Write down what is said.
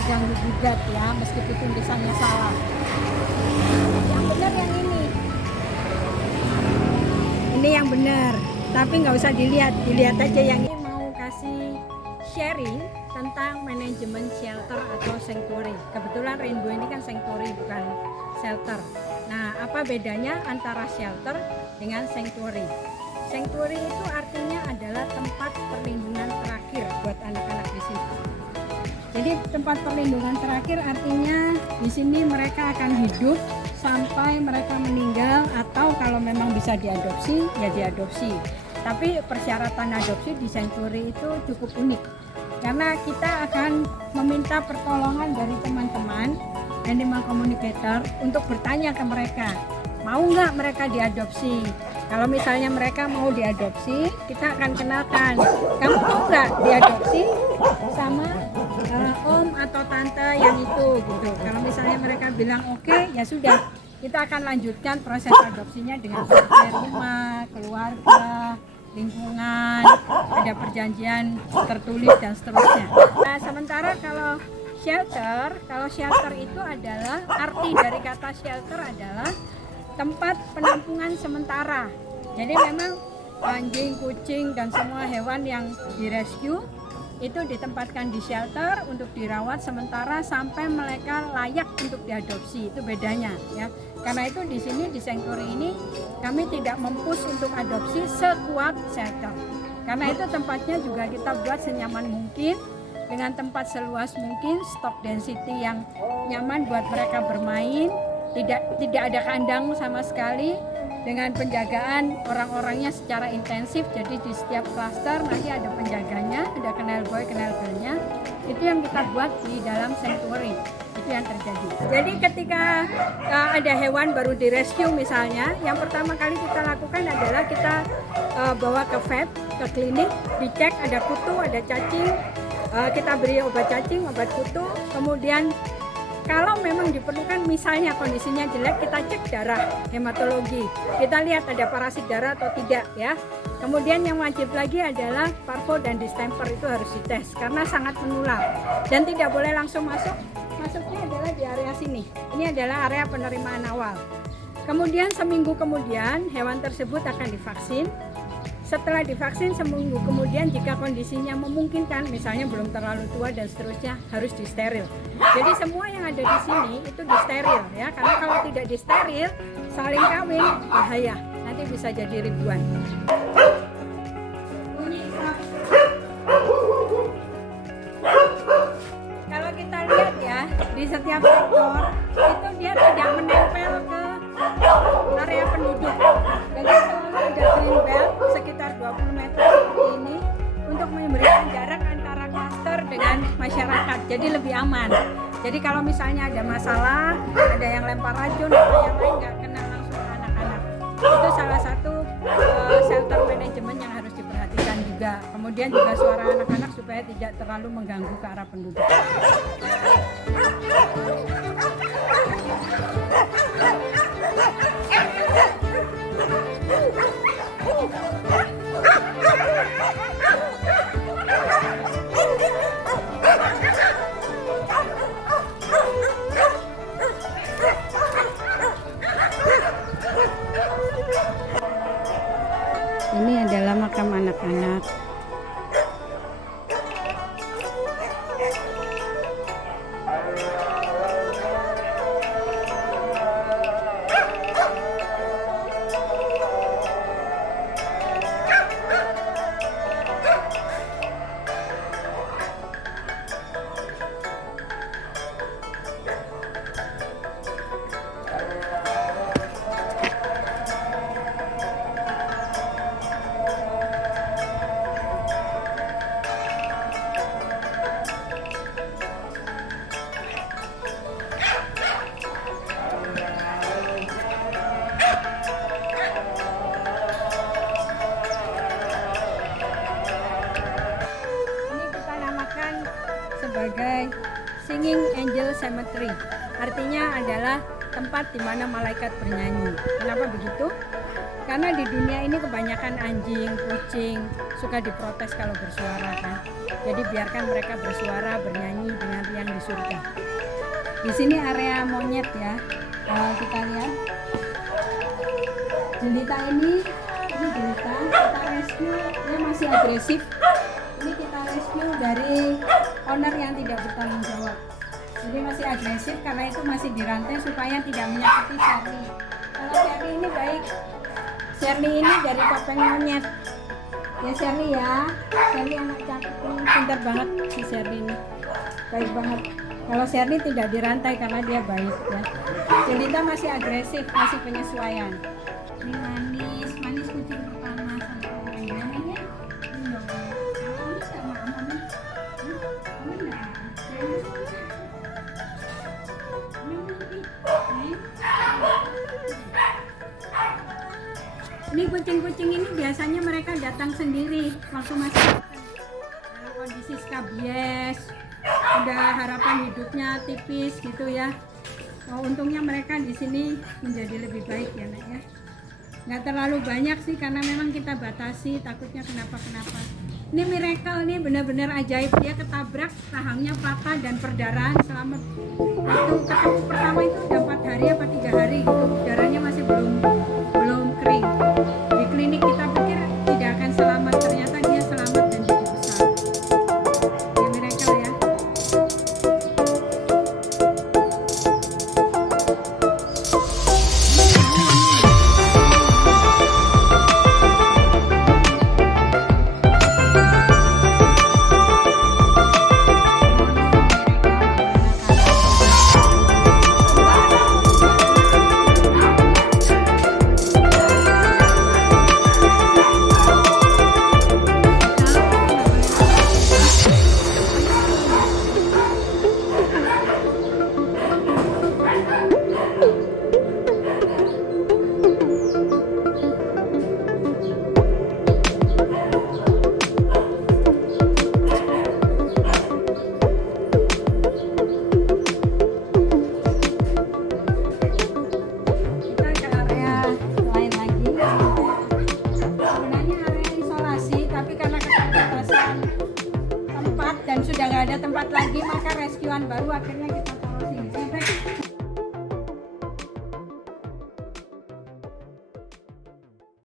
diganggu gugat ya, meskipun tulisannya salah. Yang benar yang ini yang benar, tapi nggak usah dilihat aja yang ini. Mau kasih sharing tentang manajemen shelter atau sanctuary. Kebetulan Rainbow ini kan sanctuary bukan shelter. Nah, apa bedanya antara shelter dengan sanctuary? Sanctuary itu artinya adalah tempat perlindungan terakhir buat anak-anak di sini. Jadi tempat perlindungan terakhir artinya di sini mereka akan hidup sampai mereka meninggal, atau kalau memang bisa diadopsi ya diadopsi. Tapi persyaratan adopsi di sanctuary itu cukup unik, karena kita akan meminta pertolongan dari teman-teman animal communicator untuk bertanya ke mereka, mau nggak mereka diadopsi. Kalau misalnya mereka mau diadopsi, kita akan kenalkan, kamu mau nggak diadopsi sama om atau tante yang itu gitu. Kalau misalnya mereka bilang oke, ya sudah, kita akan lanjutkan proses adopsinya dengan survei rumah, keluarga, lingkungan, ada perjanjian tertulis dan seterusnya. Nah, sementara kalau shelter itu adalah, arti dari kata shelter adalah tempat penampungan sementara. Jadi memang anjing, kucing dan semua hewan yang direscue itu ditempatkan di shelter untuk dirawat sementara sampai mereka layak untuk diadopsi. Itu bedanya ya. Karena itu di sini di sanctuary ini kami tidak mempush untuk adopsi sekuat shelter. Karena itu tempatnya juga kita buat senyaman mungkin, dengan tempat seluas mungkin, stock density yang nyaman buat mereka bermain, tidak ada kandang sama sekali, dengan penjagaan orang-orangnya secara intensif. Jadi di setiap klaster nanti ada penjaganya, ada kennel boy, kennel girl-nya. Itu yang kita buat di dalam sanctuary. Itu yang terjadi. Jadi ketika ada hewan baru direscue misalnya, yang pertama kali kita lakukan adalah kita bawa ke vet, ke klinik, dicek ada kutu, ada cacing, kita beri obat cacing, obat kutu, kemudian kalau memang diperlukan, misalnya kondisinya jelek, kita cek darah, hematologi. Kita lihat ada parasit darah atau tidak ya. Kemudian yang wajib lagi adalah parvo dan distemper, itu harus dites karena sangat menular. Dan tidak boleh langsung masuk. Masuknya adalah di area sini. Ini adalah area penerimaan awal. Kemudian seminggu kemudian hewan tersebut akan divaksin. Setelah divaksin seminggu kemudian, jika kondisinya memungkinkan, misalnya belum terlalu tua dan seterusnya, harus disteril. Jadi semua yang ada di sini itu disteril ya, karena kalau tidak disteril saling kawin bahaya, nanti bisa jadi ribuan. Kalau kita lihat ya, di setiap sektor itu dia tidak menempel ke area penduduk. Jadi selalu ada green belt sekitar 20 meter seperti ini untuk memberikan jarak antara klaster dengan masyarakat, jadi lebih aman. Jadi kalau misalnya ada masalah, ada yang lempar racun atau yang lain, nggak kena langsung ke anak-anak. Itu salah satu shelter manajemen yang harus diperhatikan juga. Kemudian juga suara anak-anak supaya tidak terlalu mengganggu ke arah penduduk. Ini adalah makam anak-anak. Sebagai Singing Angel Cemetery, artinya adalah tempat di mana malaikat bernyanyi. Kenapa begitu? Karena di dunia ini kebanyakan anjing, kucing suka diprotes kalau bersuara kan. Jadi biarkan mereka bersuara, bernyanyi dengan yang disukai. surga. Di sini area monyet ya. Kita lihat jelita ini jelita kita rescue, dia masih agresif. Ini kita rescue dari owner yang tidak bertanggung jawab. Jadi masih agresif, karena itu masih dirantai supaya tidak menyakiti Shirley. Kalau Shirley ini baik. Shirley ini dari topeng monyet. Ya Shirley ya. Shirley anak cakep nih, pintar banget si Shirley ini. Baik banget. Kalau Shirley tidak dirantai karena dia baik ya. Jelita masih agresif, masih penyesuaian. Ini manis, manis kucing pertama sama orang namanya. Manis sama Mama. Ini kucing-kucing ini biasanya mereka datang sendiri waktu masih dalam kondisi skabies, udah harapan hidupnya tipis gitu ya. Oh, untungnya mereka di sini menjadi lebih baik ya nak ya. Nggak terlalu banyak sih karena memang kita batasi, takutnya kenapa-kenapa. Ini miracle nih, benar-benar ajaib. Dia ketabrak, rahangnya patah dan perdarahan selamat. Waktu ketemu pertama itu udah 4 hari apa 3 hari gitu, darahnya masih belum kering. Di klinik kita pikir tidak akan selamat, ternyata dia selamat dan jadi besar. Ya miracle ya. Dan sudah nggak ada tempat lagi, maka rescuan baru akhirnya kita taruh sini.